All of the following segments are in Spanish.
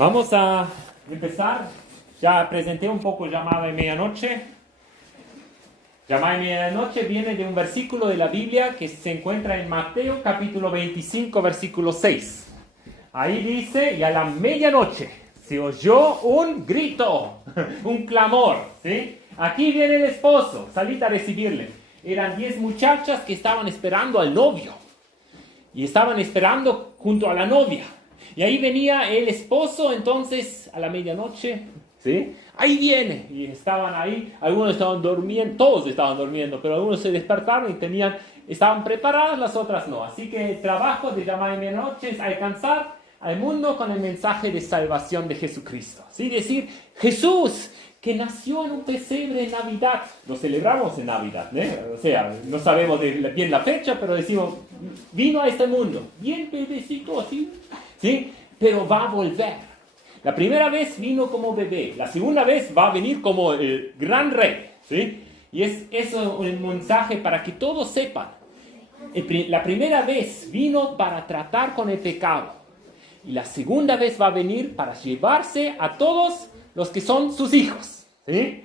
Vamos a empezar. Ya presenté un poco llamada de medianoche. Llamada de medianoche viene de un versículo de la Biblia que se encuentra en Mateo capítulo 25, versículo 6. Ahí dice, y a la medianoche se oyó un grito, un clamor, ¿sí? Aquí viene el esposo, salid a recibirle. Eran 10 muchachas que estaban esperando al novio. Y estaban esperando junto a la novia. Y ahí venía el esposo, entonces, a la medianoche, ¿sí? Ahí viene. Y estaban ahí, algunos estaban durmiendo, todos estaban durmiendo, pero algunos se despertaron y estaban preparados, las otras no. Así que el trabajo de llamada de medianoche es alcanzar al mundo con el mensaje de salvación de Jesucristo. ¿Sí? Decir, Jesús, que nació en un pesebre en Navidad. Lo celebramos en Navidad, ¿eh? O sea, no sabemos bien la fecha, pero decimos, vino a este mundo, bien bebecito así, ¿sí? Pero va a volver. La primera vez vino como bebé, la segunda vez va a venir como el gran rey, ¿sí? Y es eso un mensaje para que todos sepan. La primera vez vino para tratar con el pecado. Y la segunda vez va a venir para llevarse a todos los que son sus hijos, ¿sí?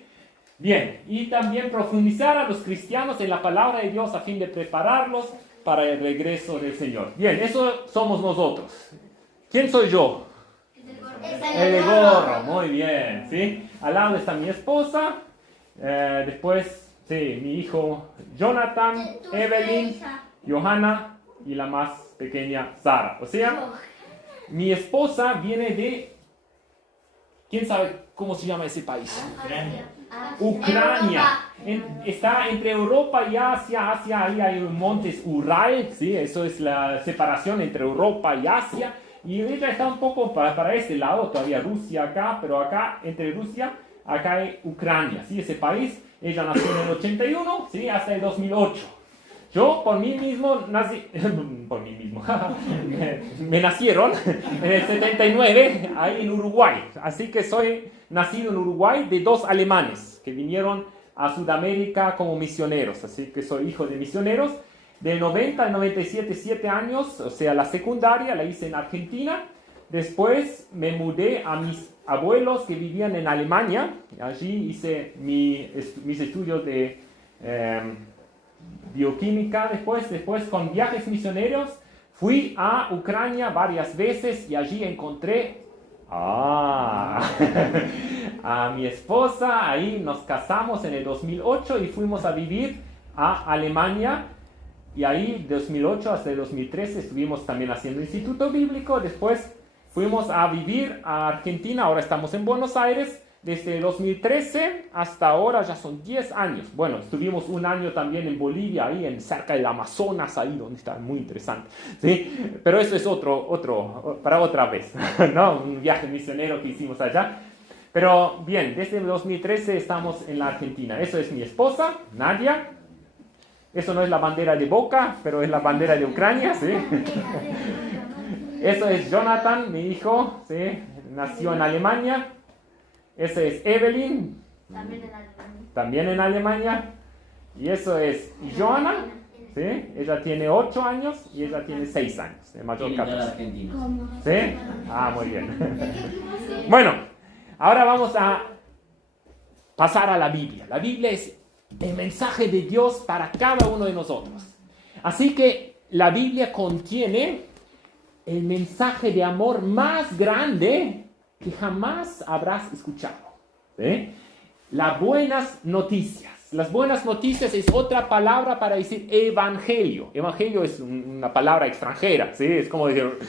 Bien, y también profundizar a los cristianos en la palabra de Dios a fin de prepararlos para el regreso del Señor. Bien, eso somos nosotros. ¿Quién soy yo? El gorro, muy bien, ¿sí? Al lado está mi esposa, después, sí, mi hijo Jonathan, Evelyn, Johanna y la más pequeña Sara. O sea, mi esposa viene de... ¿Quién sabe cómo se llama ese país? Ucrania. Está entre Europa y Asia. Ahí hay montes Ural, ¿sí? Eso es la separación entre Europa y Asia. Y ella está un poco para este lado, todavía Rusia acá, pero acá, entre Rusia, acá hay Ucrania, ¿sí? Ese país. Ella nació en el 81, ¿sí? Hasta el 2008. Yo por mí mismo nací, me nacieron en el 79, ahí en Uruguay. Así que soy nacido en Uruguay de 2 alemanes que vinieron a Sudamérica como misioneros. Así que soy hijo de misioneros. Del 90 al 97, 7 años, o sea, la secundaria la hice en Argentina. Después me mudé a mis abuelos que vivían en Alemania. Allí hice mis estudios de... bioquímica. Después con viajes misioneros fui a Ucrania varias veces y allí encontré a mi esposa. Ahí nos casamos en el 2008 y fuimos a vivir a Alemania, y ahí 2008 hasta el 2013 estuvimos también haciendo instituto bíblico. Después fuimos a vivir a Argentina, ahora estamos en Buenos Aires. Desde 2013 hasta ahora ya son 10 años. Bueno, estuvimos un año también en Bolivia, ahí cerca del Amazonas, ahí donde está muy interesante, ¿sí? Pero eso es para otra vez, ¿no? Un viaje misionero que hicimos allá. Pero bien, desde 2013 estamos en la Argentina. Eso es mi esposa, Nadia. Eso no es la bandera de Boca, pero es la bandera de Ucrania, ¿sí? Eso es Jonathan, mi hijo, ¿sí? Nació en Alemania. Ese es Evelyn, también en Alemania. Y eso es Johanna, ¿sí? Ella tiene 8 años y ella tiene 6 años, el mayor 14. ¿Sí? Ah, muy bien. Bueno, ahora vamos a pasar a la Biblia. La Biblia es el mensaje de Dios para cada uno de nosotros. Así que la Biblia contiene el mensaje de amor más grande que jamás habrás escuchado, ¿sí? Las buenas noticias. Las buenas noticias es otra palabra para decir evangelio. Evangelio es una palabra extranjera, ¿sí? Es como decir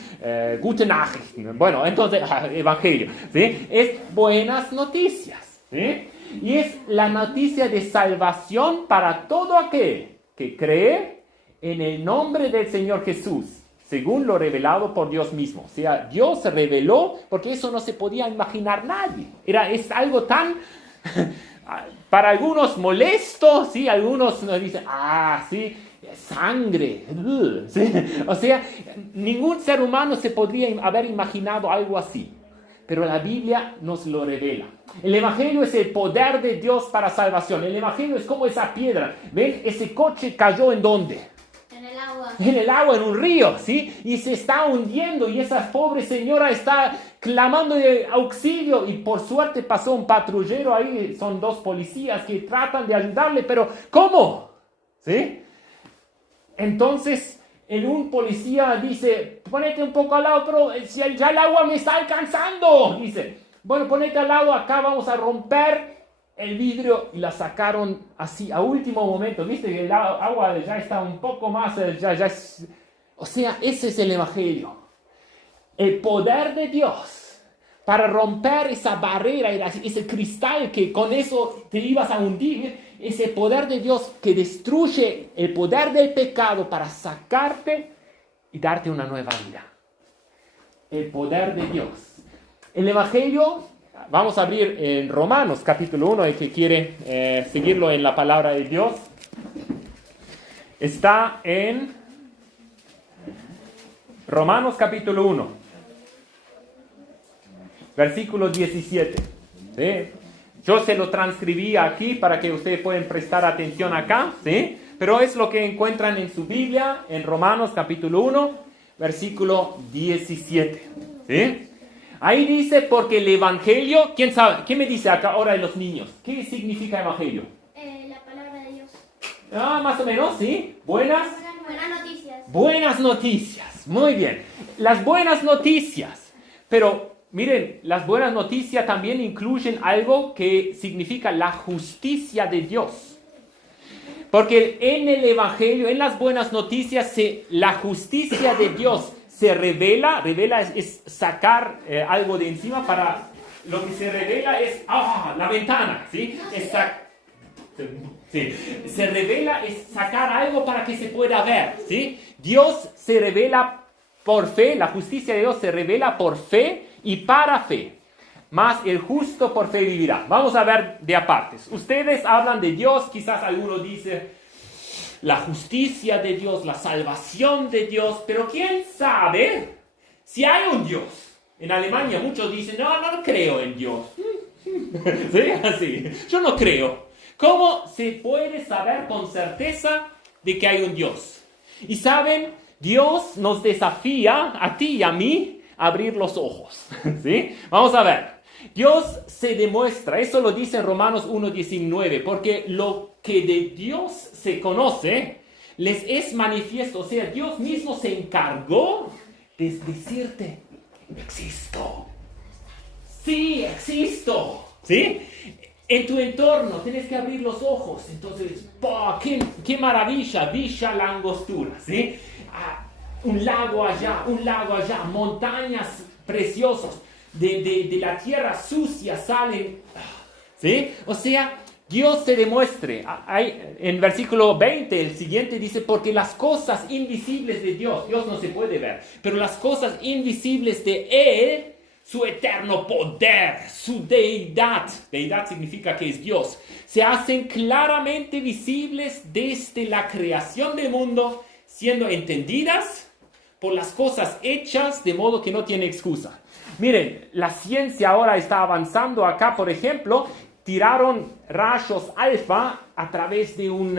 gute Nachrichten. Bueno, entonces evangelio, ¿sí? Es buenas noticias, ¿sí? Y es la noticia de salvación para todo aquel que cree en el nombre del Señor Jesús, según lo revelado por Dios mismo. O sea, Dios se reveló porque eso no se podía imaginar nadie. Es algo tan, para algunos molesto, ¿sí? Algunos nos dicen, sí, sangre. ¿Sí? O sea, ningún ser humano se podría haber imaginado algo así. Pero la Biblia nos lo revela. El Evangelio es el poder de Dios para salvación. El Evangelio es como esa piedra. ¿Ven? Ese coche cayó ¿en dónde? En el agua. en el agua, en un río, ¿sí? Y se está hundiendo y esa pobre señora está clamando de auxilio y por suerte pasó un patrullero ahí, son 2 policías que tratan de ayudarle, pero ¿cómo? ¿Sí? Entonces, un policía dice, ponete un poco al lado, pero ya el agua me está alcanzando. Dice, bueno, ponete al lado, acá vamos a romper el vidrio. Y la sacaron así, a último momento. Viste que el agua ya está un poco más, o sea, ese es el Evangelio. El poder de Dios para romper esa barrera, ese cristal que con eso te ibas a hundir. Ese poder de Dios que destruye el poder del pecado para sacarte y darte una nueva vida. El poder de Dios. El Evangelio, vamos a abrir en Romanos capítulo 1, el que quiere seguirlo en la palabra de Dios. Está en Romanos capítulo 1, versículo 17. ¿Sí? Yo se lo transcribí aquí para que ustedes puedan prestar atención acá, ¿sí? Pero es lo que encuentran en su Biblia, en Romanos capítulo 1, versículo 17, ¿sí? Ahí dice, porque el Evangelio, ¿quién sabe? ¿Qué me dice acá ahora de los niños? ¿Qué significa Evangelio? La palabra de Dios. Más o menos, ¿sí? Buenas noticias. Buenas noticias, muy bien. Las buenas noticias, pero miren, las buenas noticias también incluyen algo que significa la justicia de Dios. Porque en el Evangelio, en las buenas noticias, la justicia de Dios se revela es sacar algo de encima para... Lo que se revela es la ventana, ¿sí? Sí. Se revela es sacar algo para que se pueda ver, ¿sí? Dios se revela por fe, la justicia de Dios se revela por fe y para fe, mas el justo por fe vivirá. Vamos a ver de apartes. Ustedes hablan de Dios, quizás alguno dice la justicia de Dios, la salvación de Dios, pero ¿quién sabe si hay un Dios? En Alemania muchos dicen, no creo en Dios. ¿Sí? Así, yo no creo. ¿Cómo se puede saber con certeza de que hay un Dios? Y saben, Dios nos desafía a ti y a mí a abrir los ojos. ¿Sí? Vamos a ver. Dios se demuestra, eso lo dice en Romanos 1:19, porque lo que de Dios se conoce les es manifiesto. O sea, Dios mismo se encargó de decirte, existo. Sí, existo. ¿Sí? En tu entorno tienes que abrir los ojos. Entonces, qué maravilla, Villa La Angostura, ¿sí? Un lago allá, montañas preciosas. De la tierra sucia salen, ¿sí? O sea, Dios se demuestre. En versículo 20, el siguiente dice, porque las cosas invisibles de Dios no se puede ver, pero las cosas invisibles de Él, su eterno poder, su deidad significa que es Dios, se hacen claramente visibles desde la creación del mundo, siendo entendidas por las cosas hechas de modo que no tiene excusa. Miren, la ciencia ahora está avanzando acá, por ejemplo, tiraron rayos alfa a través de un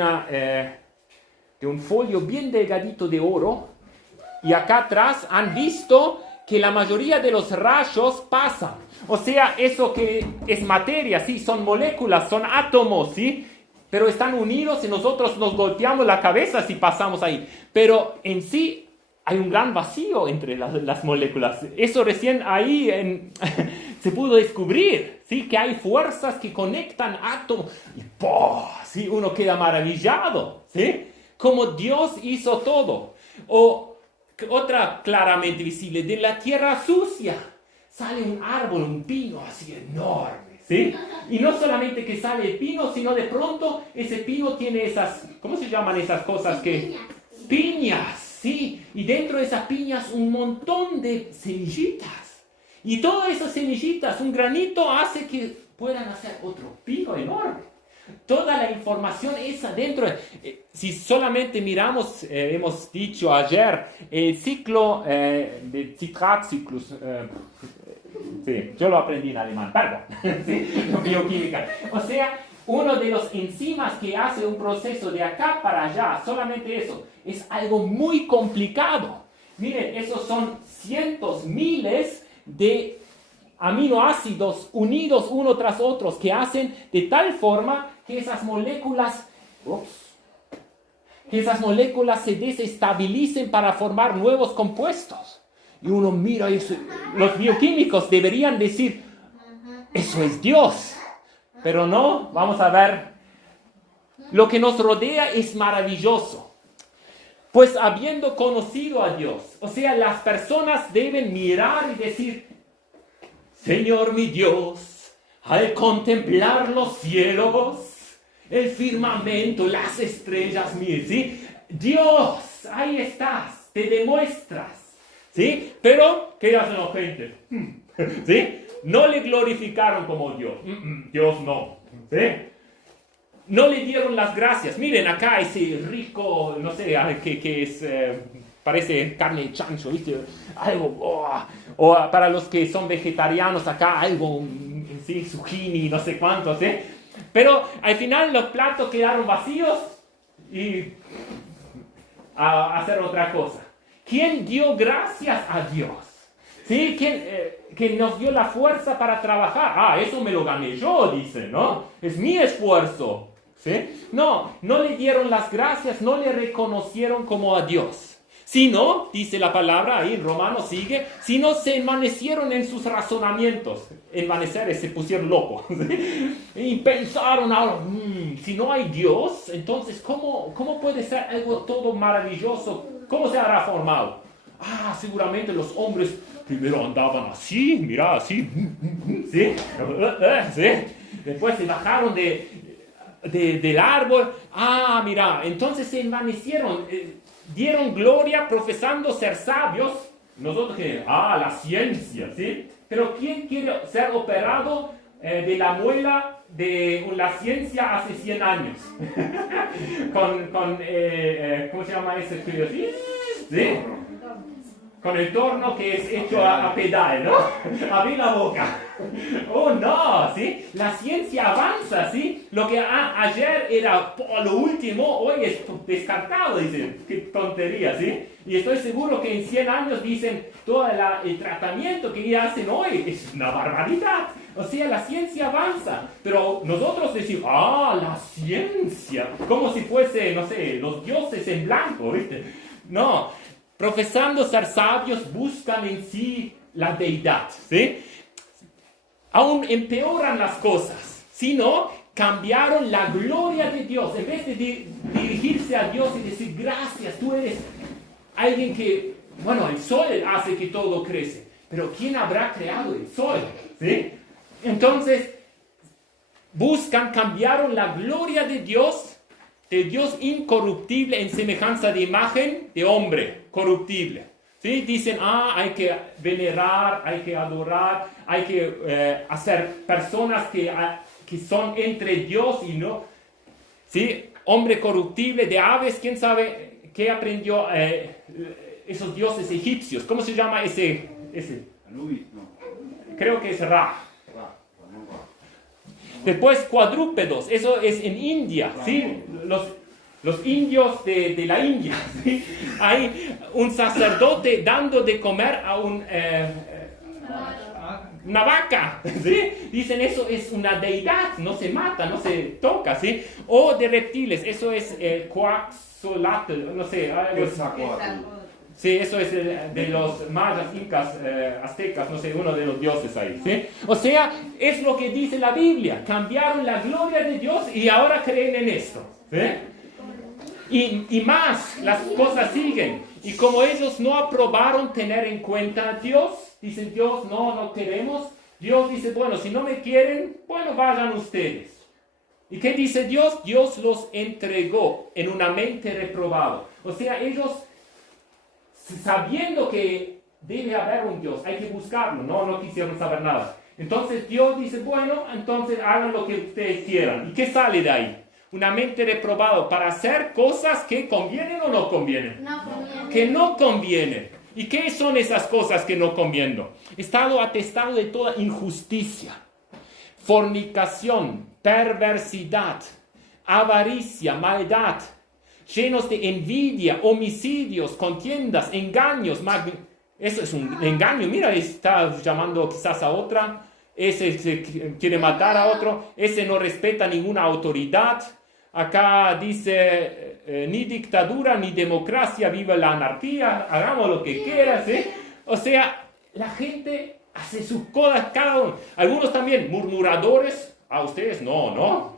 folio bien delgadito de oro y acá atrás han visto que la mayoría de los rayos pasan. O sea, eso que es materia, sí, son moléculas, son átomos, sí, pero están unidos y nosotros nos golpeamos la cabeza si pasamos ahí. Pero en sí hay un gran vacío entre las moléculas. Eso recién ahí se pudo descubrir, ¿sí? Que hay fuerzas que conectan átomos. Y ¿sí? Uno queda maravillado, ¿sí? Como Dios hizo todo. O otra claramente visible, de la tierra sucia sale un árbol, un pino así enorme, ¿sí? Y no solamente que sale el pino, sino de pronto ese pino tiene esas, ¿cómo se llaman esas cosas que? Piñas. Sí, y dentro de esas piñas un montón de semillitas. Y todas esas semillitas, un granito hace que puedan hacer otro pino enorme. Toda la información esa dentro. Si solamente miramos, hemos dicho ayer, el ciclo de Zitrat-Cyclus. Sí, yo lo aprendí en alemán, perdón. Sí, bioquímica. O sea, Uno de los enzimas que hace un proceso de acá para allá, solamente eso, es algo muy complicado. Miren, esos son cientos, miles de aminoácidos unidos uno tras otro que hacen de tal forma que esas moléculas se desestabilicen para formar nuevos compuestos. Y uno mira eso, los bioquímicos deberían decir, eso es Dios. Pero no, vamos a ver, lo que nos rodea es maravilloso. Pues habiendo conocido a Dios, o sea, las personas deben mirar y decir, Señor mi Dios, al contemplar los cielos, el firmamento, las estrellas, ¿sí? Dios, ahí estás, te demuestras, ¿sí? Pero, ¿qué hacen la gente? ¿Sí? No le glorificaron como Dios. Dios no, ¿sí? No le dieron las gracias. Miren, acá ese rico, no sé, que es, parece carne de chancho, ¿viste? Algo, o para los que son vegetarianos acá, algo, ¿sí? Zucchini, no sé cuánto, ¿sí? Pero al final los platos quedaron vacíos y a hacer otra cosa. ¿Quién dio gracias a Dios? ¿Sí? ¿Quién que nos dio la fuerza para trabajar? Eso me lo gané yo, dice, ¿no? Es mi esfuerzo, ¿sí? No le dieron las gracias, no le reconocieron como a Dios. Sino, dice la palabra ahí en Romanos sigue, sino se envanecieron en sus razonamientos. Envanecer es se pusieron locos. ¿Sí? Y pensaron ahora, si no hay Dios, entonces ¿cómo puede ser algo todo maravilloso? ¿Cómo se hará formado? Seguramente los hombres primero andaban así, mira, así, ¿sí? ¿Sí? Después se bajaron del árbol, mira, entonces se envanecieron, dieron gloria profesando ser sabios. Nosotros que, la ciencia, ¿sí? Pero ¿quién quiere ser operado de la muela de la ciencia hace 100 años? ¿Cómo se llama ese? ¿Sí? Con el torno que es hecho a pedal, ¿no? Abrir la boca. No, ¿sí? La ciencia avanza, ¿sí? Lo que ayer era lo último, hoy es descartado, dicen. Qué tontería, ¿sí? Y estoy seguro que en 100 años dicen, todo el tratamiento que ya hacen hoy es una barbaridad. O sea, la ciencia avanza, pero nosotros decimos, la ciencia, como si fuese, no sé, los dioses en blanco, ¿viste? No, profesando ser sabios, buscan en sí la deidad, ¿sí? Aún empeoran las cosas, sino cambiaron la gloria de Dios. En vez de dirigirse a Dios y decir, gracias, tú eres alguien que, el sol hace que todo crece, pero ¿quién habrá creado el sol? ¿Sí? Entonces, cambiaron la gloria de Dios incorruptible en semejanza de imagen de hombre corruptible. ¿Sí? Dicen, hay que venerar, hay que adorar, hay que hacer personas que son entre Dios y no. ¿Sí? Hombre corruptible, de aves, ¿quién sabe qué aprendió esos dioses egipcios? ¿Cómo se llama ese? Anubis, no. Creo que es Ra. Después cuadrúpedos, eso es en India, ¿sí? Los indios de la India, ¿sí? Hay un sacerdote dando de comer a una vaca, ¿sí? Dicen eso es una deidad, no se mata, no se toca, ¿sí? O de reptiles, eso es Quetzalcóatl, no sé, sí, eso es de los mayas, incas, aztecas, no sé, uno de los dioses ahí, ¿sí? O sea, es lo que dice la Biblia. Cambiaron la gloria de Dios y ahora creen en esto, ¿sí? Y más, las cosas siguen. Y como ellos no aprobaron tener en cuenta a Dios, dicen, Dios, no queremos. Dios dice, si no me quieren, vayan ustedes. ¿Y qué dice Dios? Dios los entregó en una mente reprobada. O sea, ellos, sabiendo que debe haber un Dios, hay que buscarlo, no quisieron saber nada. Entonces Dios dice, entonces hagan lo que ustedes quieran. ¿Y qué sale de ahí? Una mente reprobada para hacer cosas que convienen o no convienen. No conviene. Que no convienen. ¿Y qué son esas cosas que no convienen? Estado atestado de toda injusticia, fornicación, perversidad, avaricia, maldad, llenos de envidia, homicidios, contiendas, engaños. Eso es un engaño. Mira, está llamando quizás a otra. Ese quiere matar a otro. Ese no respeta ninguna autoridad. Acá dice, ni dictadura ni democracia, viva la anarquía, hagamos lo que quieras. O sea, la gente hace sus cosas cada uno. Algunos también, murmuradores. A ustedes no.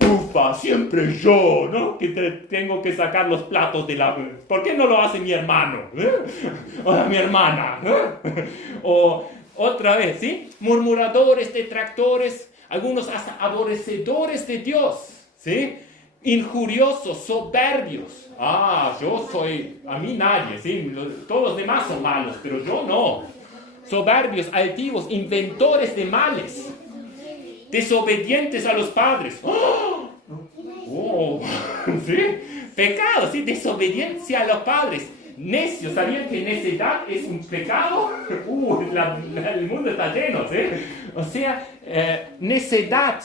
Ufa, siempre yo, ¿no? Que tengo que sacar los platos de la... ¿Por qué no lo hace mi hermano? O mi hermana. O otra vez, ¿sí? Murmuradores, detractores, algunos hasta aborrecedores de Dios, ¿sí? Injuriosos, soberbios. Yo soy... A mí nadie, ¿sí? Todos los demás son malos, pero yo no. Soberbios, altivos, inventores de males. Desobedientes a los padres. ¿Sí? Pecado, ¿sí? Desobediencia a los padres. Necios, ¿sabían que necedad es un pecado? El mundo está lleno, ¿sí? O sea, necedad,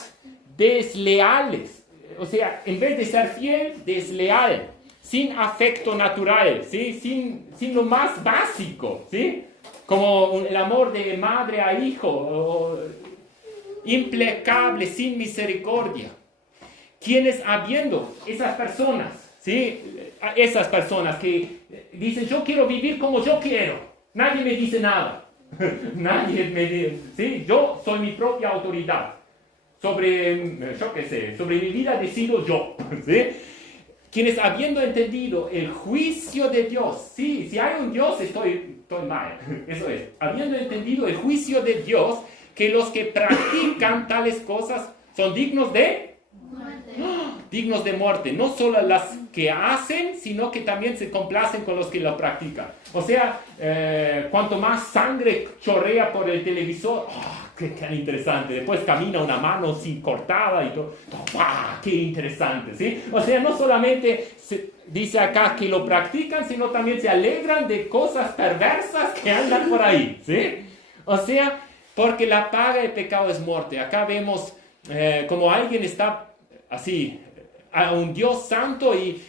desleales. O sea, en vez de ser fiel, desleal. Sin afecto natural, ¿sí? Sin lo más básico, ¿sí? Como el amor de madre a hijo, implacable, sin misericordia. Quienes habiendo esas personas, ¿sí? Esas personas que dicen, yo quiero vivir como yo quiero, nadie me dice nada, nadie me dice, ¿sí? Yo soy mi propia autoridad, sobre mi vida decido yo, ¿sí? Quienes habiendo entendido el juicio de Dios, ¿sí? Si hay un Dios estoy mal, eso es, habiendo entendido el juicio de Dios, que los que practican tales cosas son dignos de muerte. No solo las que hacen, sino que también se complacen con los que lo practican. O sea, cuanto más sangre chorrea por el televisor, qué interesante. Después camina una mano sin cortada y todo. Qué interesante, ¿sí? O sea, no solamente dice acá que lo practican, sino también se alegran de cosas perversas que andan por ahí, ¿sí? O sea, porque la paga del pecado es muerte. Acá vemos como alguien está así, a un Dios santo y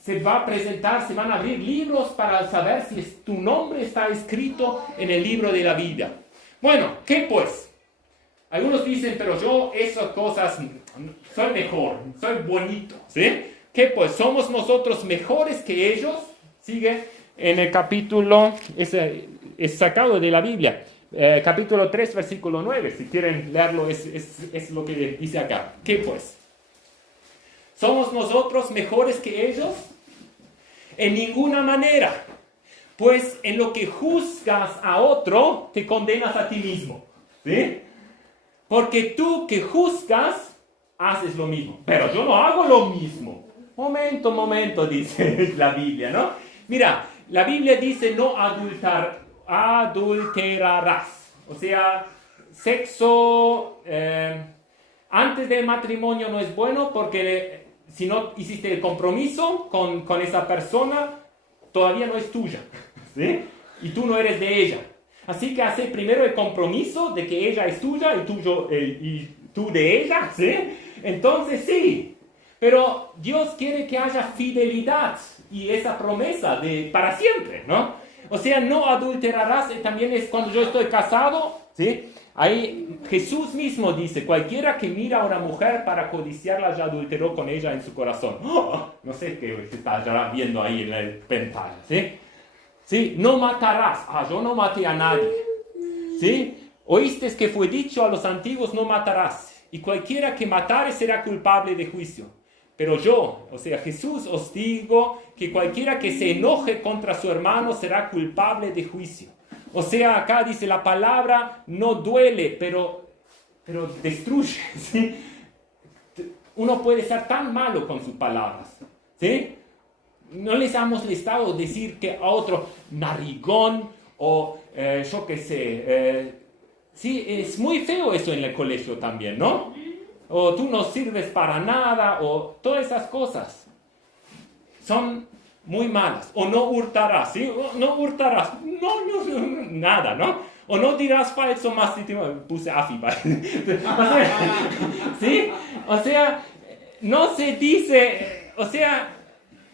se va a presentar, se van a abrir libros para saber si tu nombre está escrito en el libro de la vida. Bueno, ¿qué pues? Algunos dicen, pero yo esas cosas, soy mejor, soy bonito, ¿sí? ¿Qué pues? ¿Somos nosotros mejores que ellos? Sigue en el capítulo, es sacado de la Biblia. Capítulo 3, versículo 9, si quieren leerlo, es lo que dice acá. ¿Qué pues? ¿Somos nosotros mejores que ellos? En ninguna manera, pues en lo que juzgas a otro, te condenas a ti mismo, ¿sí? Porque tú que juzgas, haces lo mismo, pero yo no hago lo mismo. Momento, dice la Biblia, ¿no? Mira, la Biblia dice no adulterarás. O sea, sexo antes del matrimonio no es bueno porque si no hiciste el compromiso con esa persona, todavía no es tuya, ¿sí? Y tú no eres de ella. Así que hace primero el compromiso de que ella es tuya y tú de ella, ¿sí? Entonces sí, pero Dios quiere que haya fidelidad y esa promesa de para siempre, ¿no? O sea, no adulterarás, también es cuando yo estoy casado, ¿sí? Ahí Jesús mismo dice, cualquiera que mira a una mujer para codiciarla ya adulteró con ella en su corazón. No sé qué se está viendo ahí en la pantalla, ¿sí? ¿Sí? No matarás. Yo no maté a nadie, ¿sí? Oíste que fue dicho a los antiguos, no matarás. Y cualquiera que matare será culpable de juicio. Pero yo, o sea, Jesús os digo que cualquiera que se enoje contra su hermano será culpable de juicio. O sea, acá dice la palabra no duele, pero destruye, ¿sí? Uno puede ser tan malo con sus palabras, ¿sí? No les hemos listado decir que a otro narigón o yo qué sé. Sí, es muy feo eso en el colegio también, ¿no? O tú no sirves para nada, o todas esas cosas son muy malas. O no hurtarás, ¿sí? No hurtarás, nada, ¿no? O no dirás falso más, puse afi, ¿sí? O sea, no se dice, o sea,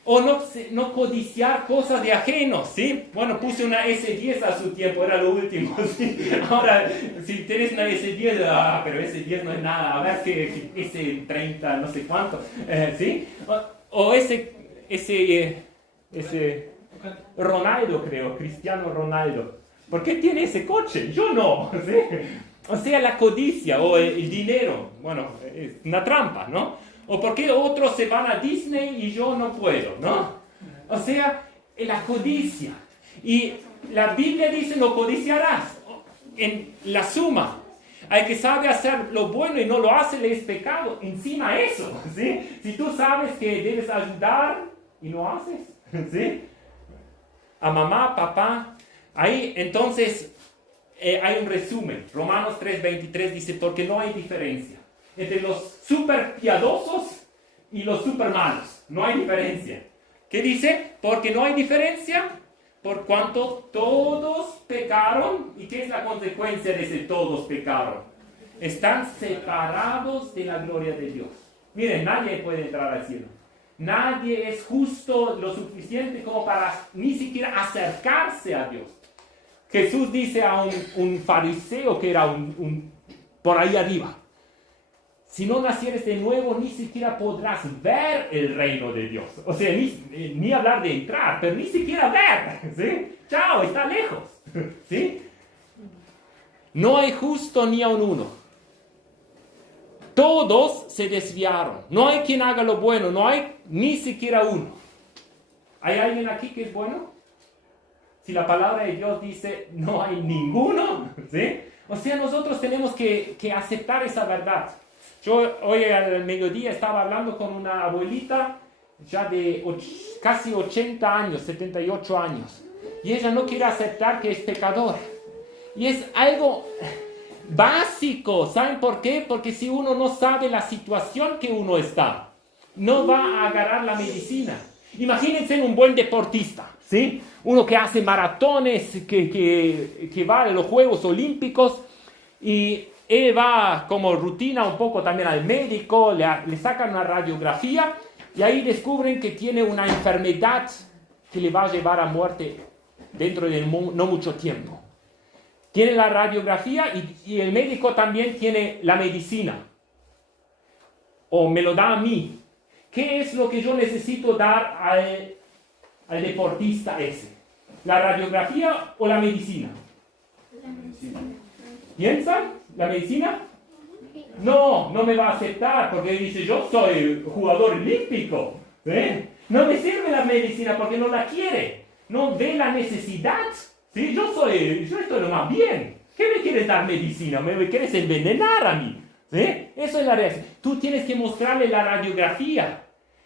o no codiciar cosas de ajenos, ¿sí? Bueno, puse una S10 a su tiempo, era lo último, ¿sí? Ahora, si tienes una S10, pero S10 no es nada, a ver que S30, no sé cuánto, ¿sí? O ese Ronaldo, creo, Cristiano Ronaldo. ¿Por qué tiene ese coche? Yo no, ¿sí? O sea, la codicia o el dinero, bueno, es una trampa, ¿no? O por qué otros se van a Disney y yo no puedo, ¿no? O sea, la codicia. Y la Biblia dice, no codiciarás. En la suma, al que sabe hacer lo bueno y no lo hace, le es pecado. Encima eso, ¿sí? Si tú sabes que debes ayudar y no haces, ¿sí? A mamá, papá. Ahí, entonces, hay un resumen. Romanos 3:23 dice, porque no hay diferencia entre los super piadosos y los super malos. No hay diferencia. ¿Qué dice? Porque no hay diferencia, por cuanto todos pecaron. ¿Y qué es la consecuencia de ese todos pecaron? Están separados de la gloria de Dios. Miren, nadie puede entrar al cielo. Nadie es justo lo suficiente como para ni siquiera acercarse a Dios. Jesús dice a un fariseo que era por ahí arriba, si no nacieres de nuevo, ni siquiera podrás ver el reino de Dios. O sea, ni hablar de entrar, pero ni siquiera ver, ¿sí? Chao, está lejos, ¿sí? No hay justo ni aun uno. Todos se desviaron. No hay quien haga lo bueno, no hay ni siquiera uno. ¿Hay alguien aquí que es bueno? Si la palabra de Dios dice no hay ninguno, ¿sí? O sea, nosotros tenemos que aceptar esa verdad. Yo hoy al mediodía estaba hablando con una abuelita ya de casi 80 años, 78 años. Y ella no quiere aceptar que es pecadora. Y es algo básico. ¿Saben por qué? Porque si uno no sabe la situación que uno está, no va a agarrar la medicina. Imagínense un buen deportista, ¿sí? Uno que hace maratones, que va a los Juegos Olímpicos y él va como rutina un poco también al médico, le sacan una radiografía y ahí descubren que tiene una enfermedad que le va a llevar a muerte dentro de no mucho tiempo. Tiene la radiografía y el médico también tiene la medicina. O me lo da a mí. ¿Qué es lo que yo necesito dar al deportista ese? ¿La radiografía o la medicina? La medicina. ¿Piensan? ¿La medicina? No me va a aceptar porque dice, yo soy jugador olímpico. ¿Eh? No me sirve la medicina porque no la quiere. No ve la necesidad. ¿Sí? Yo estoy lo más bien. ¿Qué me quieres dar medicina? ¿Me quieres envenenar a mí? ¿Sí? Eso es la reacción. Tú tienes que mostrarle la radiografía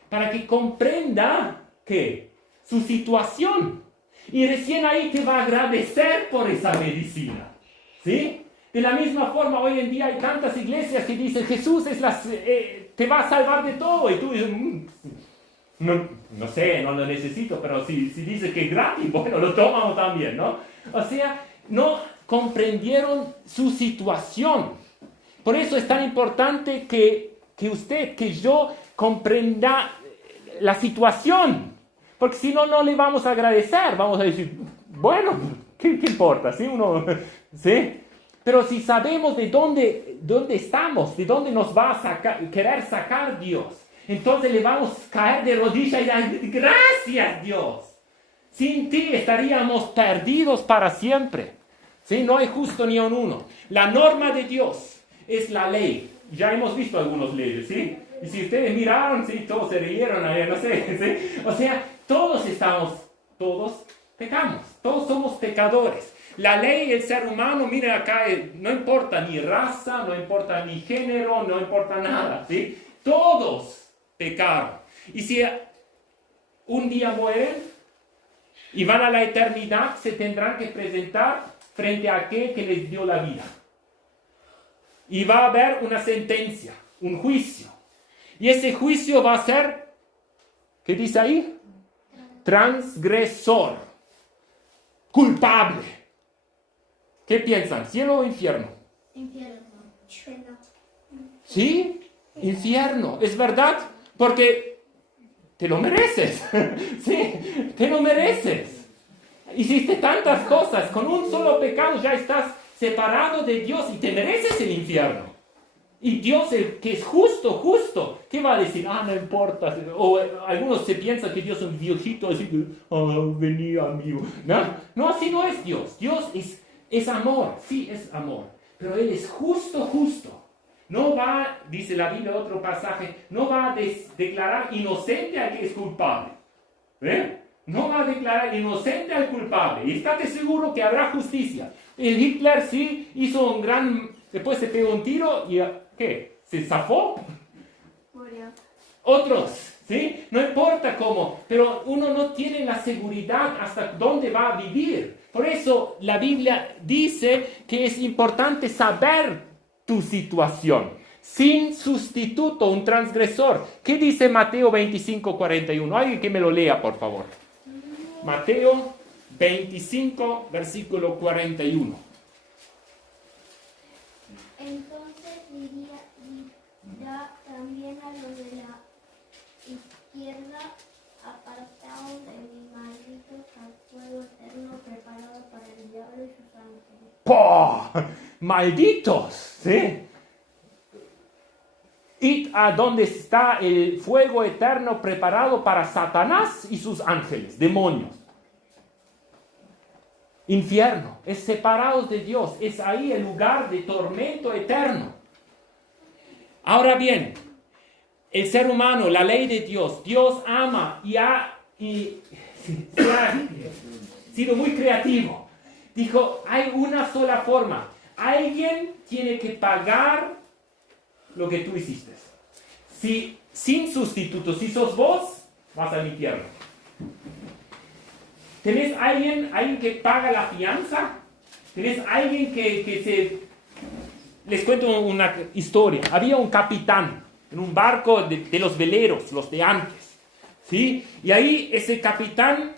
para que comprenda que su situación. Y recién ahí te va a agradecer por esa medicina. ¿Sí? De la misma forma, hoy en día hay tantas iglesias que dicen Jesús te va a salvar de todo. Y tú dices, no sé, no lo necesito, pero si dice que es gratis, bueno, lo tomamos también, ¿no? O sea, no comprendieron su situación. Por eso es tan importante que yo comprenda la situación. Porque si no, no le vamos a agradecer. Vamos a decir, bueno, ¿qué importa? ¿Sí? ¿Sí? Pero si sabemos de dónde estamos, de dónde nos va a querer sacar Dios, entonces le vamos a caer de rodillas y decir, gracias Dios. Sin ti estaríamos perdidos para siempre. ¿Sí? No hay justo ni un uno. La norma de Dios es la ley. Ya hemos visto algunas leyes, ¿sí? Y si ustedes miraron, sí, todos se rieron, no sé, ¿sí? O sea, todos pecamos, todos somos pecadores. La ley, el ser humano, miren acá, no importa ni raza, no importa ni género, no importa nada, ¿sí? Todos pecaron. Y si un día mueren y van a la eternidad, se tendrán que presentar frente a aquel que les dio la vida. Y va a haber una sentencia, un juicio. Y ese juicio va a ser, ¿qué dice ahí? Transgresor, culpable. ¿Qué piensan? ¿Cielo o infierno? Infierno. ¿Sí? Infierno, es verdad, porque te lo mereces. Sí, te lo mereces. Hiciste tantas cosas, con un solo pecado ya estás separado de Dios y te mereces el infierno. Y Dios, que es justo, ¿qué va a decir? No importa. O algunos se piensan que Dios es un viejito, así que, venía amigo. No, así no es Dios. Dios es amor, sí es amor. Pero Él es justo. No va, dice la Biblia, otro pasaje, no va a declarar inocente al que es culpable. No va a declarar inocente al culpable. Y estate seguro que habrá justicia. El Hitler sí hizo después se pegó un tiro y ¿qué? ¿Se zafó? Murió. Otros, ¿sí? No importa cómo, pero uno no tiene la seguridad hasta dónde va a vivir. Por eso la Biblia dice que es importante saber tu situación. Sin sustituto, un transgresor. ¿Qué dice Mateo 25:41? Alguien que me lo lea, por favor. Mateo 25, versículo 41. Entonces dirá también a los de la izquierda: apartaos de mí, malditos, al fuego eterno preparado para el diablo y sus ángeles. ¡Poh! ¡Malditos! ¿Sí? Id a donde está el fuego eterno preparado para Satanás y sus ángeles, demonios. Infierno, es separados de Dios, es ahí el lugar de tormento eterno. Ahora bien, el ser humano, la ley de Dios, Dios ama y ha sido muy creativo. Dijo, hay una sola forma. Alguien tiene que pagar lo que tú hiciste. Sin sustituto, si sos vos, vas al infierno. ¿Tenés alguien que paga la fianza? ¿Tenés alguien que se... Les cuento una historia. Había un capitán en un barco de los veleros, los de antes. ¿Sí? Y ahí ese capitán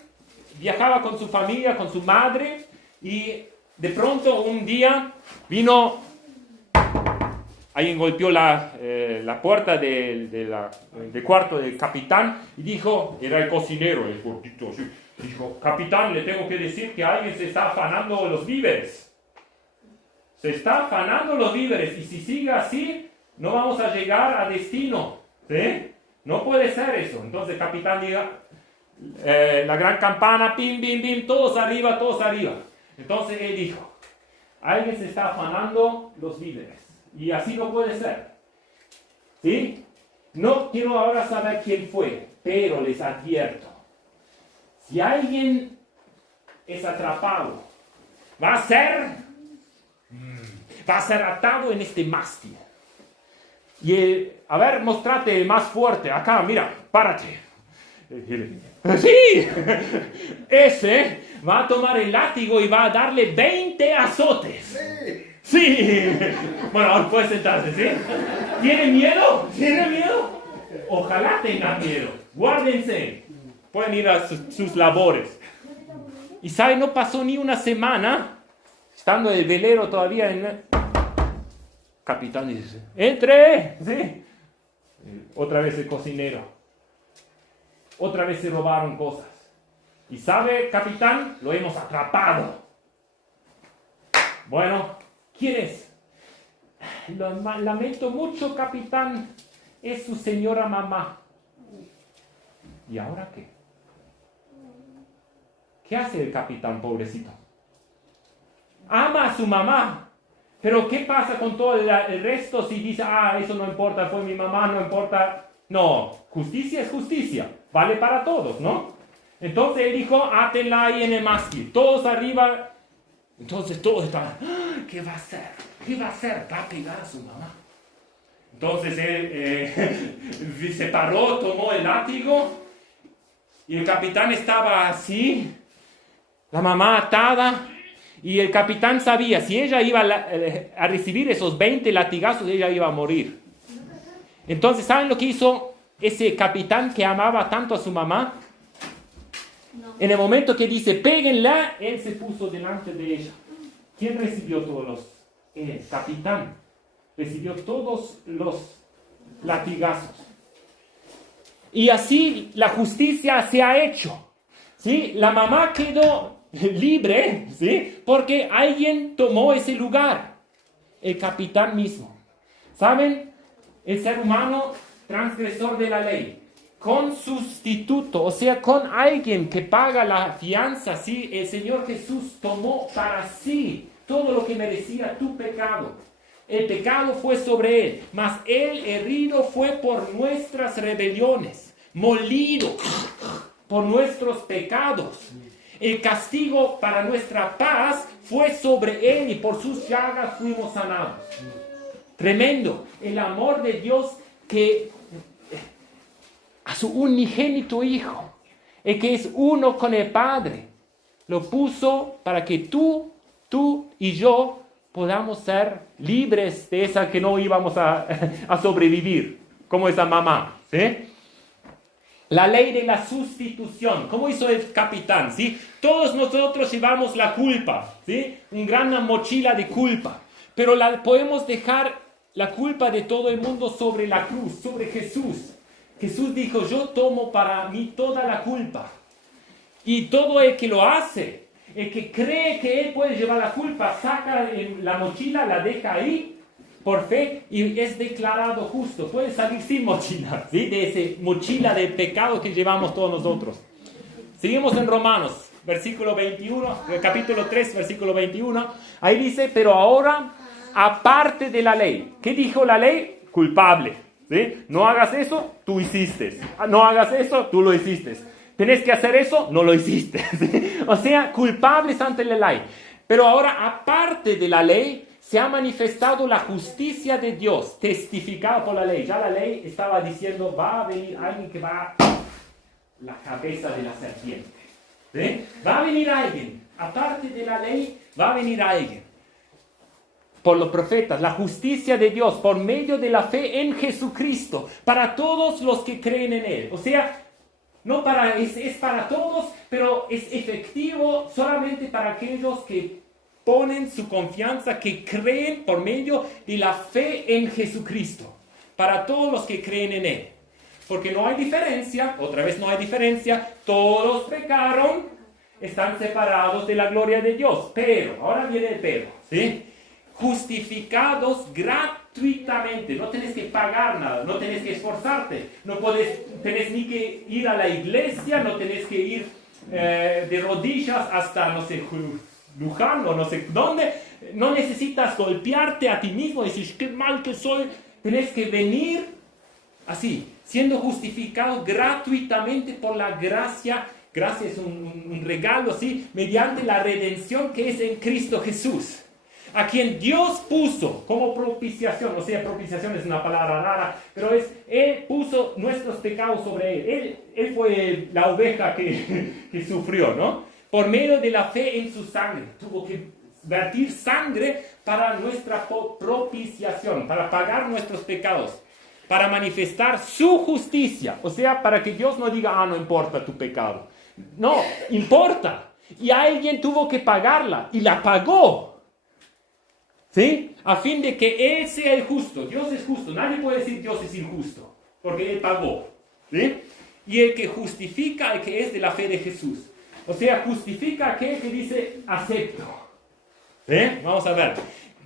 viajaba con su familia, con su madre, y de pronto un día vino... Alguien golpeó la puerta del cuarto del capitán y dijo, era el cocinero, el gordito, así. Dijo, capitán, le tengo que decir que alguien se está afanando los víveres. Se está afanando los víveres y si sigue así, no vamos a llegar a destino. ¿Sí? No puede ser eso. Entonces el capitán diga, la gran campana, pim, bim, bim, todos arriba. Entonces él dijo, alguien se está afanando los víveres. Y así no puede ser. ¿Sí? No quiero ahora saber quién fue, pero les advierto. Si alguien es atrapado, va a ser atado en este mástil. Y a ver, mostrate más fuerte. Acá, mira, párate. Sí, ese va a tomar el látigo y va a darle 20 azotes. Sí. Bueno, ahora puedes sentarse, ¿sí? ¿Tiene miedo? Ojalá tengan miedo. Guárdense. Pueden ir a sus labores. Y sabe, no pasó ni una semana, estando el velero todavía en... Capitán dice, ¡entre! ¿Sí? Otra vez el cocinero. Otra vez se robaron cosas. Y sabe, capitán, lo hemos atrapado. Bueno, ¿quién es? Lo lamento mucho, capitán. Es su señora mamá. ¿Y ahora qué? ¿Qué hace el capitán, pobrecito? Ama a su mamá. Pero ¿qué pasa con todo el resto si dice, eso no importa, fue mi mamá, no importa? No, justicia es justicia. Vale para todos, ¿no? Entonces él dijo, átenla ahí en el mástil. Todos arriba. Entonces todos estaban, ¿qué va a hacer? Va a pegar a su mamá. Entonces él se paró, tomó el látigo. Y el capitán estaba así, la mamá atada, y el capitán sabía, si ella iba a recibir esos 20 latigazos, ella iba a morir. Entonces, ¿saben lo que hizo ese capitán que amaba tanto a su mamá? No. En el momento que dice, péguenla, él se puso delante de ella. ¿quién recibió todos los? El capitán. Recibió todos los latigazos. Y así la justicia se ha hecho. ¿Sí? La mamá quedó libre, ¿sí? Porque alguien tomó ese lugar. El capitán mismo. ¿Saben? El ser humano transgresor de la ley. Con sustituto, o sea, con alguien que paga la fianza, ¿sí? El Señor Jesús tomó para sí todo lo que merecía tu pecado. El pecado fue sobre él, mas él herido fue por nuestras rebeliones, molido por nuestros pecados. El castigo para nuestra paz fue sobre él y por sus llagas fuimos sanados. Tremendo, el amor de Dios que a su unigénito Hijo, el que es uno con el Padre, lo puso para que tú y yo podamos ser libres de esa que no íbamos a sobrevivir, como esa mamá, ¿sí? La ley de la sustitución, ¿cómo hizo el capitán? ¿Sí? Todos nosotros llevamos la culpa, ¿sí? Una gran mochila de culpa, pero podemos dejar la culpa de todo el mundo sobre la cruz, sobre Jesús. Jesús dijo, yo tomo para mí toda la culpa. Y todo el que lo hace, el que cree que él puede llevar la culpa, saca la mochila, la deja ahí por fe y es declarado justo. Puede salir sin mochila, ¿sí? De esa mochila de pecado que llevamos todos nosotros. Seguimos en Romanos, versículo 21, capítulo 3, versículo 21. Ahí dice, pero ahora, aparte de la ley. ¿Qué dijo la ley? Culpable. ¿Sí? No hagas eso, tú hiciste. No hagas eso, tú lo hiciste. Tenés que hacer eso, no lo hiciste. ¿Sí? O sea, culpables ante la ley. Pero ahora, aparte de la ley, se ha manifestado la justicia de Dios, testificada por la ley. Ya la ley estaba diciendo, va a venir alguien que va a la cabeza de la serpiente. ¿Sí? Va a venir alguien. Aparte de la ley, va a venir alguien. Por los profetas, la justicia de Dios por medio de la fe en Jesucristo, para todos los que creen en Él. O sea, no es para todos, pero es efectivo solamente para aquellos que ponen su confianza, que creen por medio de la fe en Jesucristo. Para todos los que creen en Él. Porque no hay diferencia, otra vez no hay diferencia, todos pecaron, están separados de la gloria de Dios. Pero, ahora viene el pero, ¿sí? Justificados gratuitamente, no tenés que pagar nada, no tenés que esforzarte, tenés ni que ir a la iglesia, no tenés que ir de rodillas hasta, no sé, Luján o no sé dónde, no necesitas golpearte a ti mismo y decir, qué mal que soy, tenés que venir así, siendo justificado gratuitamente por la gracia. Gracia es un regalo, ¿sí? Mediante la redención que es en Cristo Jesús. A quien Dios puso como propiciación, o sea, propiciación es una palabra rara, pero Él puso nuestros pecados sobre Él. Él fue la oveja que sufrió, ¿no? Por medio de la fe en su sangre. Tuvo que vertir sangre para nuestra propiciación, para pagar nuestros pecados, para manifestar su justicia. O sea, para que Dios no diga, no importa tu pecado. No, importa. Y alguien tuvo que pagarla, y la pagó. ¿Sí? A fin de que Él sea el justo. Dios es justo. Nadie puede decir Dios es injusto. Porque Él pagó. ¿Sí? Y el que justifica, el que es de la fe de Jesús. O sea, justifica aquel que dice acepto. ¿Sí? Vamos a ver.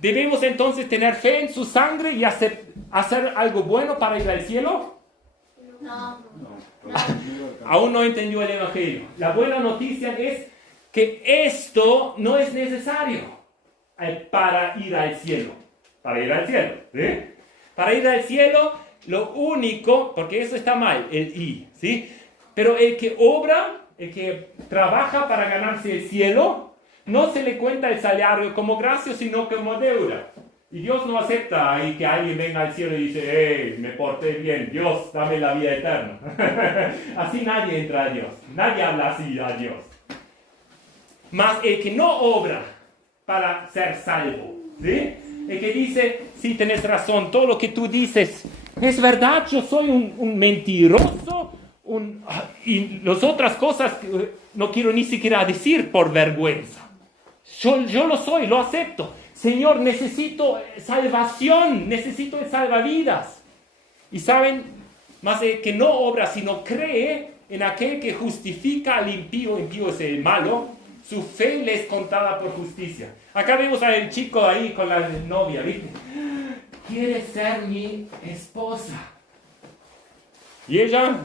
¿Debemos entonces tener fe en su sangre y hacer algo bueno para ir al cielo? No. Aún no entendió el evangelio. La buena noticia es que esto no es necesario para ir al cielo. Para ir al cielo, ¿sí? Para ir al cielo, lo único, porque eso está mal, el I, ¿sí? Pero el que obra, el que trabaja para ganarse el cielo, no se le cuenta el salario como gracia, sino como deuda. Y Dios no acepta ahí que alguien venga al cielo y dice, me porté bien, Dios, dame la vida eterna. Así nadie entra a Dios. Nadie habla así a Dios. Mas el que no obra para ser salvo, ¿sí? El que dice, sí, tenés razón, todo lo que tú dices es verdad, yo soy un mentiroso, y las otras cosas no quiero ni siquiera decir por vergüenza. Yo lo soy, lo acepto. Señor, necesito salvación, necesito el salvavidas. Y saben, más de que no obra, sino cree en aquel que justifica al impío es el malo, su fe le es contada por justicia. Acá vemos al chico ahí con la novia, ¿viste? Quiere ser mi esposa. Y ella...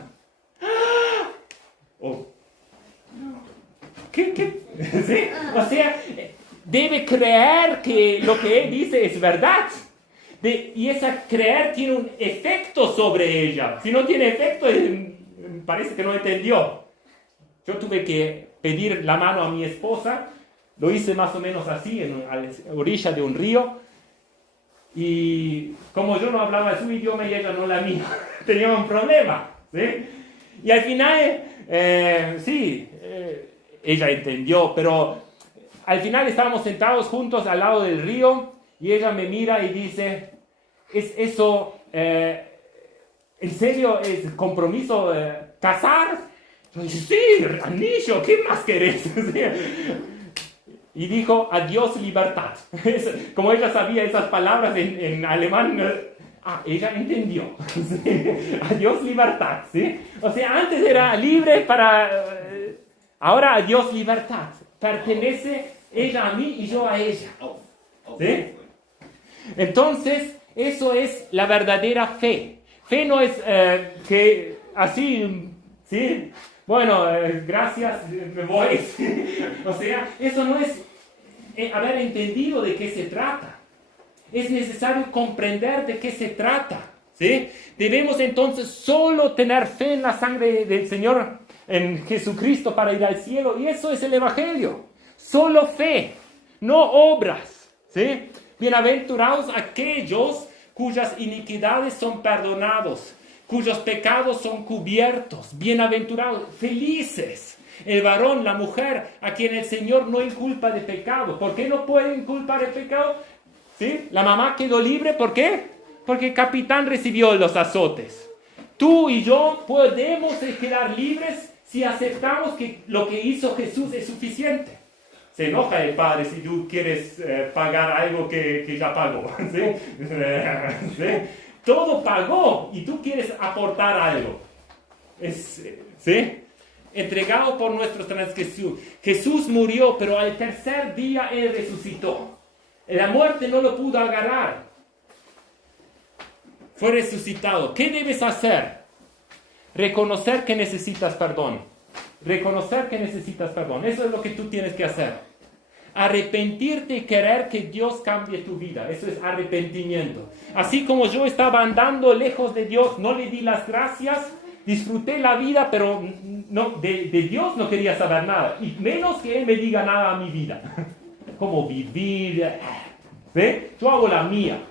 Oh. ¿Qué? ¿Sí? O sea, debe creer que lo que él dice es verdad. Y esa creer tiene un efecto sobre ella. Si no tiene efecto, parece que no entendió. Yo tuve que pedir la mano a mi esposa. Lo hice más o menos así, a la orilla de un río. Y como yo no hablaba su idioma y ella no la mía, tenía un problema. ¿Sí? Y al final, ella entendió, pero al final estábamos sentados juntos al lado del río y ella me mira y dice, ¿es eso, en serio, es compromiso casar? Yo dije, sí, anillo, ¿qué más querés? Y dijo, adiós libertad. Como ella sabía esas palabras en alemán, ella entendió. Adiós libertad, ¿sí? O sea, antes era libre ahora adiós libertad. Pertenece ella a mí y yo a ella. ¿Sí? Entonces, eso es la verdadera fe. Fe no es que así, ¿sí? Bueno, gracias, me voy. O sea, eso no es haber entendido de qué se trata. Es necesario comprender de qué se trata. ¿Sí? Debemos entonces solo tener fe en la sangre del Señor, en Jesucristo, para ir al cielo. Y eso es el Evangelio. Solo fe, no obras. ¿Sí? Bienaventurados aquellos cuyas iniquidades son perdonados, cuyos pecados son cubiertos. Bienaventurados, felices. El varón, la mujer, a quien el Señor no inculpa de pecado. ¿Por qué no puede inculpar el pecado? ¿Sí? La mamá quedó libre, ¿por qué? Porque el capitán recibió los azotes. Tú y yo podemos quedar libres si aceptamos que lo que hizo Jesús es suficiente. Se enoja el padre si tú quieres pagar algo que ya pagó. ¿Sí? ¿Sí? Todo pagó y tú quieres aportar algo. ¿Sí? Entregado por nuestra transgresión. Jesús murió, pero al tercer día Él resucitó. La muerte no lo pudo agarrar. Fue resucitado. ¿Qué debes hacer? Reconocer que necesitas perdón. Reconocer que necesitas perdón. Eso es lo que tú tienes que hacer. Arrepentirte y querer que Dios cambie tu vida. Eso es arrepentimiento. Así como yo estaba andando lejos de Dios, no le di las gracias, disfruté la vida, pero no, de Dios no quería saber nada. Y menos que Él me diga nada a mi vida. Cómo vivir. ¿Sí? Yo hago la mía.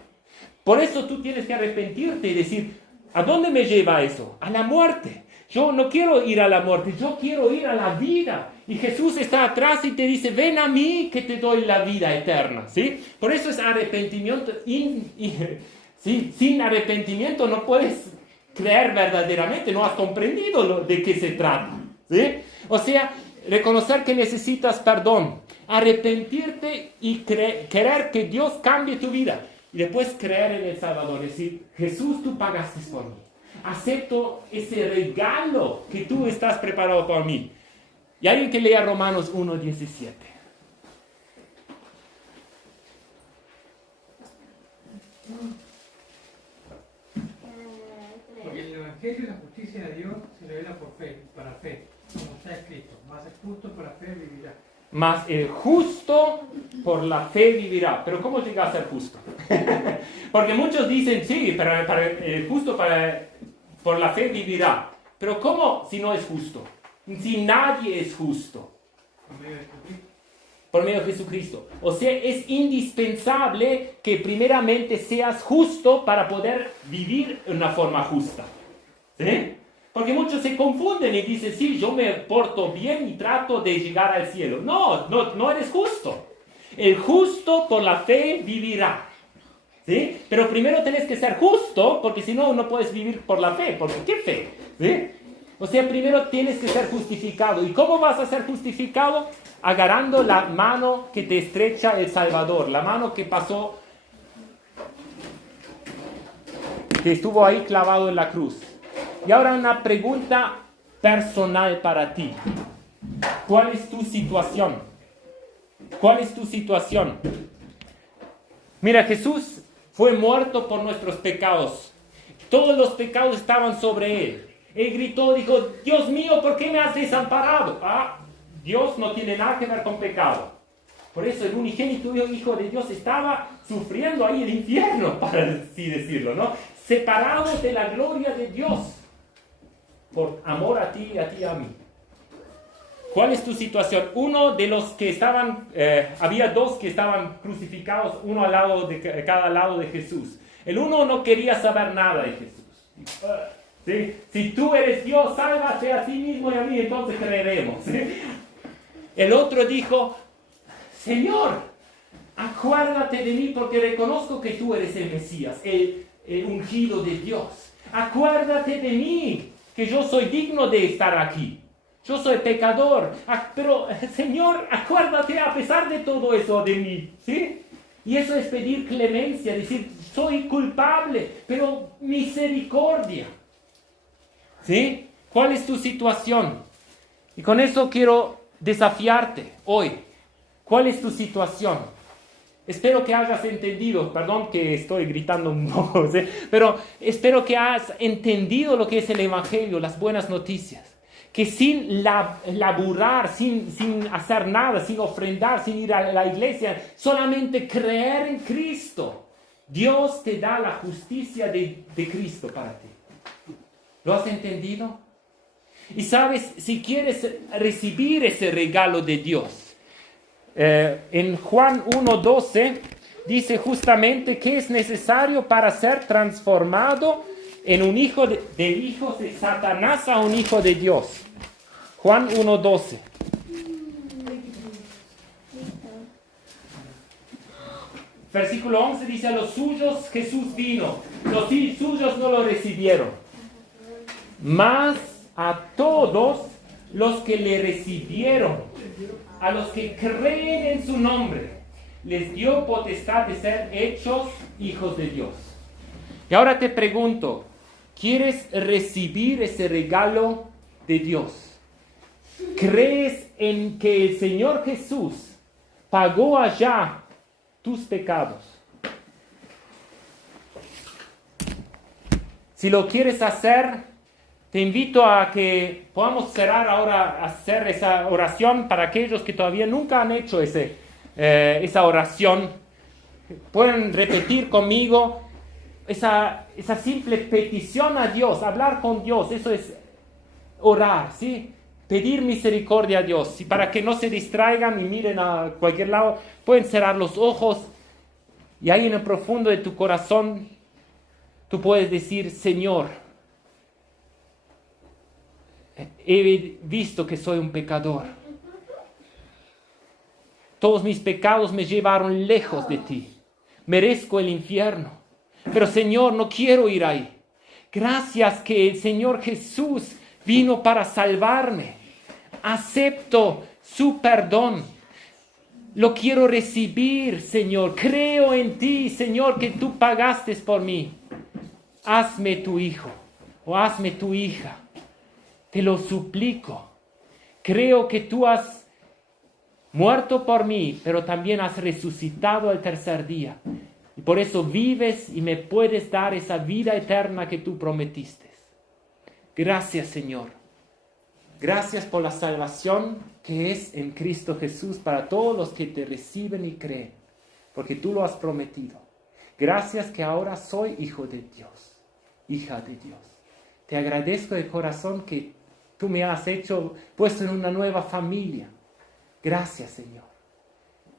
Por eso tú tienes que arrepentirte y decir, ¿a dónde me lleva eso? A la muerte. Yo no quiero ir a la muerte, yo quiero ir a la vida. Y Jesús está atrás y te dice, ven a mí que te doy la vida eterna. ¿Sí? Por eso es arrepentimiento. ¿Sí? Sin arrepentimiento no puedes creer verdaderamente, no has comprendido de qué se trata. ¿Sí? O sea, reconocer que necesitas perdón, arrepentirte y querer que Dios cambie tu vida. Y después creer en el Salvador, decir, Jesús, tú pagaste por mí. Acepto ese regalo que tú estás preparado por mí. Y alguien que lea Romanos 1:17. Porque el Evangelio y la justicia de Dios se revela por fe, para fe, como está escrito. Más el justo por la fe vivirá. Mas el justo por la fe vivirá. Pero ¿cómo llega a ser justo? Porque muchos dicen, sí, pero el justo por la fe vivirá. Pero ¿cómo si no es justo? Si nadie es justo. Por medio de Jesucristo. O sea, es indispensable que primeramente seas justo para poder vivir de una forma justa. ¿Sí? Porque muchos se confunden y dicen, sí, yo me porto bien y trato de llegar al cielo. No eres justo. El justo por la fe vivirá. ¿Sí? Pero primero tienes que ser justo, porque si no, no puedes vivir por la fe. Porque ¿qué fe? ¿Sí? O sea, primero tienes que ser justificado. ¿Y cómo vas a ser justificado? agarrando la mano que te estrecha el Salvador, la mano que pasó, que estuvo ahí clavado en la cruz. Y ahora una pregunta personal para ti. ¿Cuál es tu situación? ¿Cuál es tu situación? Mira, Jesús fue muerto por nuestros pecados. Todos los pecados estaban sobre él. Él gritó, dijo, Dios mío, ¿por qué me has desamparado? Dios no tiene nada que ver con pecado. Por eso el unigénito Hijo de Dios estaba sufriendo ahí el infierno, para así decirlo, ¿no? Separado de la gloria de Dios. Por amor a ti y a mí. ¿Cuál es tu situación? Uno de los que estaban, había dos que estaban crucificados, uno al lado de cada lado de Jesús. El uno no quería saber nada de Jesús. ¿Sí? Si tú eres Dios, sálvate a ti mismo y a mí, entonces creeremos. ¿Sí? El otro dijo, Señor, acuérdate de mí porque reconozco que tú eres el Mesías, el ungido de Dios. Acuérdate de mí, que yo soy digno de estar aquí. Yo soy pecador, pero Señor, acuérdate a pesar de todo eso de mí, ¿sí? Y eso es pedir clemencia, decir, soy culpable, pero misericordia, ¿sí? ¿Cuál es tu situación? Y con eso quiero desafiarte hoy. ¿Cuál es tu situación? Espero que hayas entendido, perdón que estoy gritando un poco, ¿sí? Pero espero que hayas entendido lo que es el Evangelio, las buenas noticias. Que sin laburar, sin hacer nada, sin ofrendar, sin ir a la iglesia, solamente creer en Cristo, Dios te da la justicia de Cristo para ti. ¿Lo has entendido? Y sabes, si quieres recibir ese regalo de Dios, en Juan 1:12 dice justamente que es necesario para ser transformado en un hijo de hijos de Satanás a un hijo de Dios. Juan 1:12. Versículo 11 dice, a los suyos Jesús vino, los suyos no lo recibieron. Mas a todos los que le recibieron, a los que creen en su nombre, les dio potestad de ser hechos hijos de Dios. Y ahora te pregunto, ¿quieres recibir ese regalo de Dios? ¿Crees en que el Señor Jesús pagó allá tus pecados? Si lo quieres hacer, te invito a que podamos cerrar ahora, hacer esa oración para aquellos que todavía nunca han hecho esa oración. Pueden repetir conmigo esa simple petición a Dios, hablar con Dios, eso es orar, ¿sí? Pedir misericordia a Dios. Y para que no se distraigan y miren a cualquier lado, pueden cerrar los ojos y ahí en el profundo de tu corazón tú puedes decir, Señor, he visto que soy un pecador. Todos mis pecados me llevaron lejos de ti. Merezco el infierno. Pero Señor, no quiero ir ahí. Gracias que el Señor Jesús vino para salvarme. Acepto su perdón. Lo quiero recibir, Señor. Creo en ti, Señor, que tú pagaste por mí. Hazme tu hijo o hazme tu hija. Te lo suplico. Creo que tú has muerto por mí, pero también has resucitado al tercer día. Y por eso vives y me puedes dar esa vida eterna que tú prometiste. Gracias, Señor. Gracias por la salvación que es en Cristo Jesús para todos los que te reciben y creen, porque tú lo has prometido. Gracias que ahora soy hijo de Dios, hija de Dios. Te agradezco de corazón que tú me has puesto en una nueva familia. Gracias, Señor.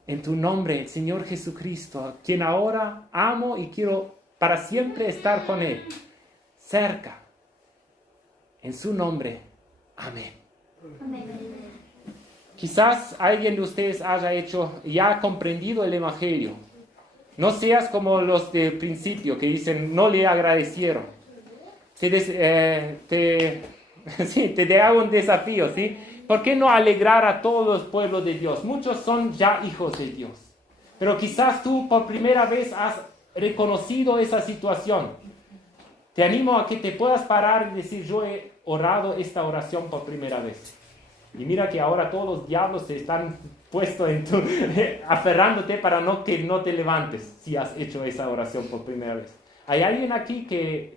En tu nombre, el Señor Jesucristo, a quien ahora amo y quiero para siempre estar con Él, cerca. En su nombre, amén. Amén. Quizás alguien de ustedes ya comprendido el Evangelio. No seas como los de principio que dicen, no le agradecieron. Te hago un desafío, ¿sí? ¿por qué no alegrar a todos los pueblos de Dios? Muchos son ya hijos de Dios. Pero quizás tú por primera vez has reconocido esa situación. Te animo a que te puedas parar y decir, yo he orado esta oración por primera vez. Y mira que ahora todos los diablos se están puestos aferrándote para que no te levantes si has hecho esa oración por primera vez. ¿Hay alguien aquí que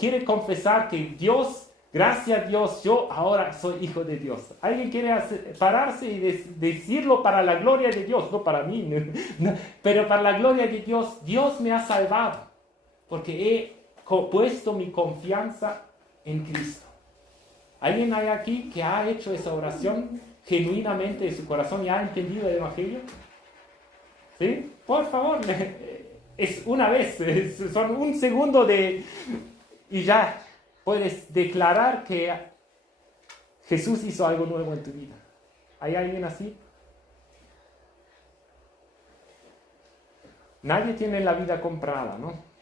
quiere confesar que Dios, gracias a Dios, yo ahora soy hijo de Dios? ¿Alguien quiere pararse y decirlo para la gloria de Dios? No para mí, pero para la gloria de Dios. Dios me ha salvado porque he puesto mi confianza en Cristo. ¿Alguien hay aquí que ha hecho esa oración genuinamente de su corazón y ha entendido el Evangelio? ¿Sí? Por favor, es una vez, son un segundo y ya puedes declarar que Jesús hizo algo nuevo en tu vida. ¿Hay alguien así? Nadie tiene la vida comprada, ¿no?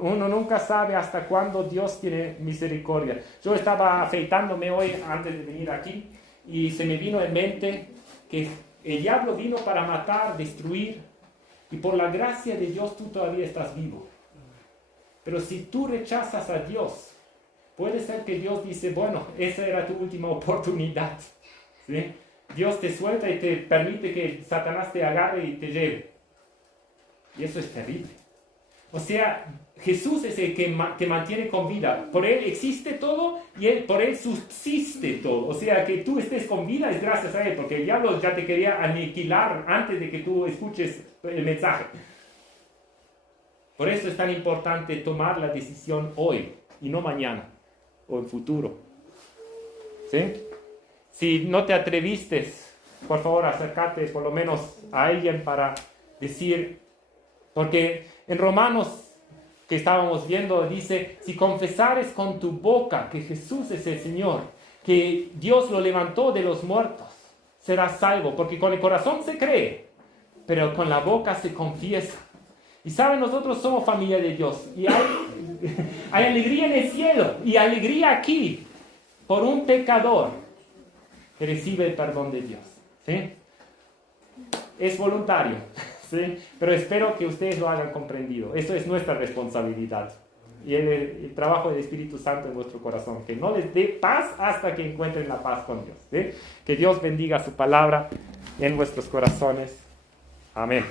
Uno nunca sabe hasta cuándo Dios tiene misericordia. Yo estaba afeitándome hoy antes de venir aquí y se me vino en mente que el diablo vino para matar, destruir, y por la gracia de Dios tú todavía estás vivo. Pero si tú rechazas a Dios, puede ser que Dios dice, bueno, esa era tu última oportunidad, ¿sí? Dios te suelta y te permite que Satanás te agarre y te lleve. Y eso es terrible. O sea, Jesús es el que te mantiene con vida. Por Él existe todo y por Él subsiste todo. O sea, que tú estés con vida es gracias a Él, porque el diablo ya te quería aniquilar antes de que tú escuches el mensaje. Por eso es tan importante tomar la decisión hoy y no mañana o en futuro. ¿Sí? Si no te atreviste, por favor, acércate por lo menos a alguien para decir, porque en Romanos que estábamos viendo dice, si confesares con tu boca que Jesús es el Señor, que Dios lo levantó de los muertos, serás salvo, porque con el corazón se cree, pero con la boca se confiesa. Y saben, nosotros somos familia de Dios y hay alegría en el cielo y alegría aquí por un pecador que recibe el perdón de Dios. ¿Sí? Es voluntario. ¿Sí? Pero espero que ustedes lo hayan comprendido. Eso es nuestra responsabilidad. Y el trabajo del Espíritu Santo en vuestro corazón. Que no les dé paz hasta que encuentren la paz con Dios. ¿Sí? Que Dios bendiga su palabra en vuestros corazones. Amén.